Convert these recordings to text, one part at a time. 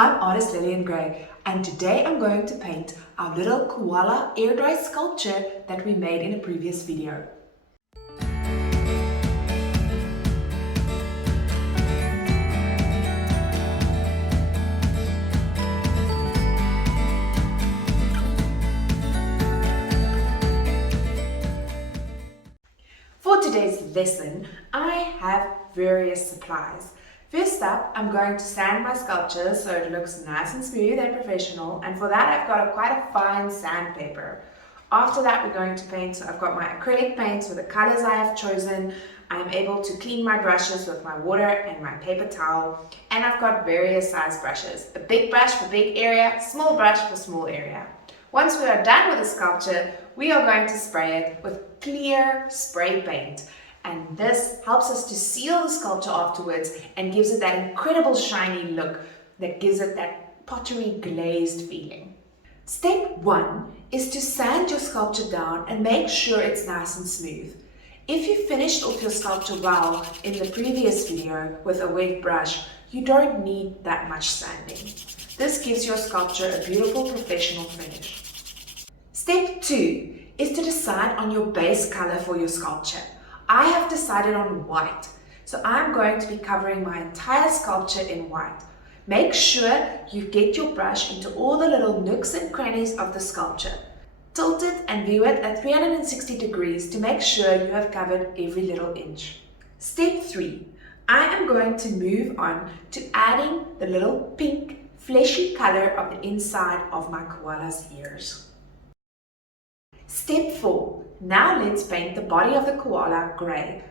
I'm artist Lillian Gray, and today I'm going to paint our little koala air dry sculpture that we made in a previous video. For today's lesson, I have various supplies. First up, I'm going to sand my sculpture so it looks nice and smooth and professional, and for that I've got quite a fine sandpaper. After that we're going to paint, so I've got my acrylic paints with the colors I have chosen. I'm able to clean my brushes with my water and my paper towel, and I've got various size brushes. A big brush for big area, small brush for small area. Once we are done with the sculpture, we are going to spray it with clear spray paint. And this helps us to seal the sculpture afterwards and gives it that incredible shiny look that gives it that pottery glazed feeling. Step 1 is to sand your sculpture down and make sure it's nice and smooth. If you finished off your sculpture well in the previous video with a wet brush, you don't need that much sanding. This gives your sculpture a beautiful professional finish. Step 2 is to decide on your base color for your sculpture. I have decided on white, so I'm going to be covering my entire sculpture in white. Make sure you get your brush into all the little nooks and crannies of the sculpture. Tilt it and view it at 360 degrees to make sure you have covered every little inch. Step 3. I am going to move on to adding the little pink fleshy color of the inside of my koala's ears. Step 4. Now let's paint the body of the koala grey.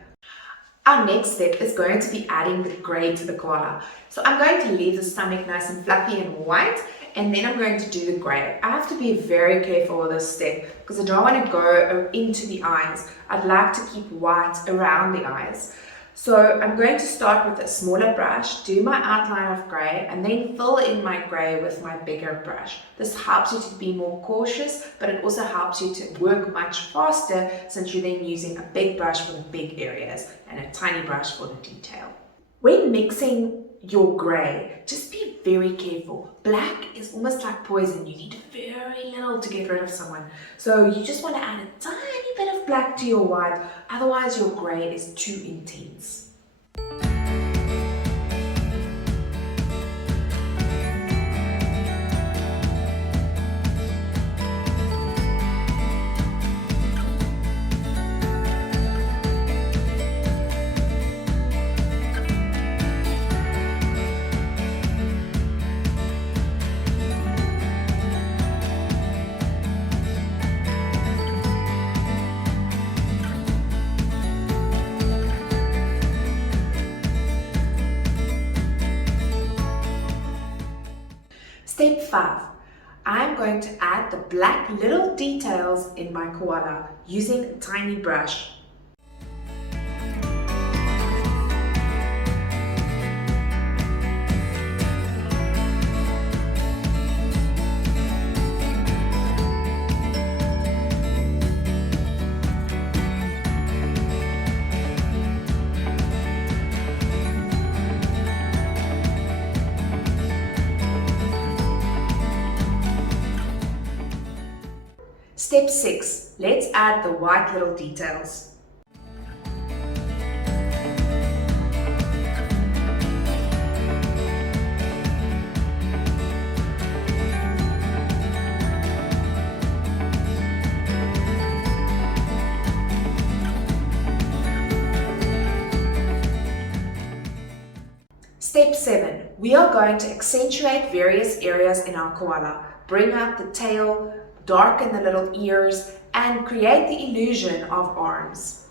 Our next step is going to be adding the grey to the koala. So I'm going to leave the stomach nice and fluffy and white, and then I'm going to do the grey. I have to be very careful with this step because I don't want to go into the eyes. I'd like to keep white around the eyes. So I'm going to start with a smaller brush, do my outline of grey, and then fill in my grey with my bigger brush. This helps you to be more cautious, but it also helps you to work much faster since you're then using a big brush for the big areas and a tiny brush for the detail. When mixing your grey, just be very careful. Black is almost like poison. You need very little to get rid of someone. So you just want to add a tiny bit of black to your white, otherwise your grey is too intense. Step 5. I'm going to add the black little details in my koala using a tiny brush. Step 6. Let's add the white little details. Step 7. We are going to accentuate various areas in our koala. Bring out the tail, darken the little ears, and create the illusion of arms.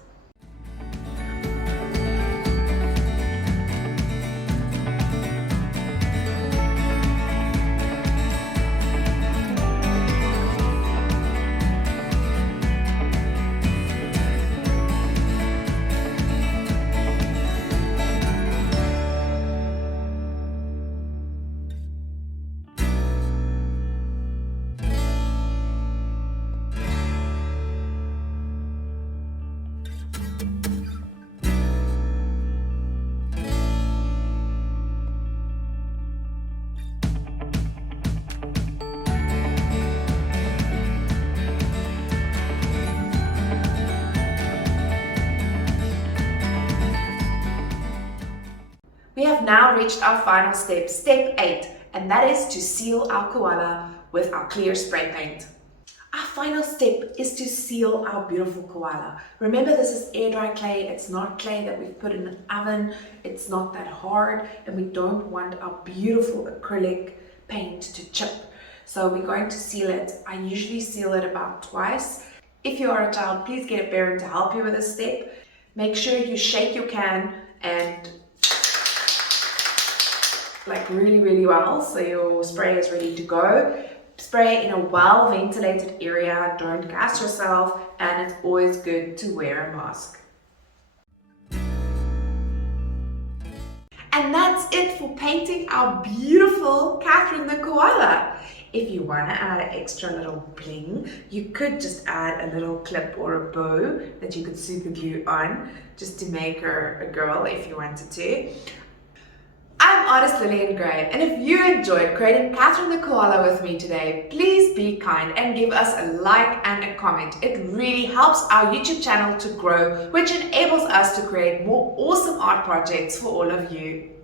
now reached our final step, step 8, and that is to seal our koala with our clear spray paint. Our final step is to seal our beautiful koala. Remember, this is air dry clay. It's not clay that we've put in an oven. It's not that hard, and we don't want our beautiful acrylic paint to chip. So we're going to seal it. I usually seal it about twice. If you are a child, please get a parent to help you with this step. Make sure you shake your can and like really well so your spray is ready to go. Spray in a well-ventilated area, don't gas yourself, and it's always good to wear a mask. And that's it for painting our beautiful Kathryn the koala. If you want to add an extra little bling, you could just add a little clip or a bow that you could super glue on just to make her a girl if you wanted to. I'm artist Lillian Gray, and if you enjoyed creating Kathryn the koala with me today, please be kind and give us a like and a comment. It really helps our YouTube channel to grow, which enables us to create more awesome art projects for all of you.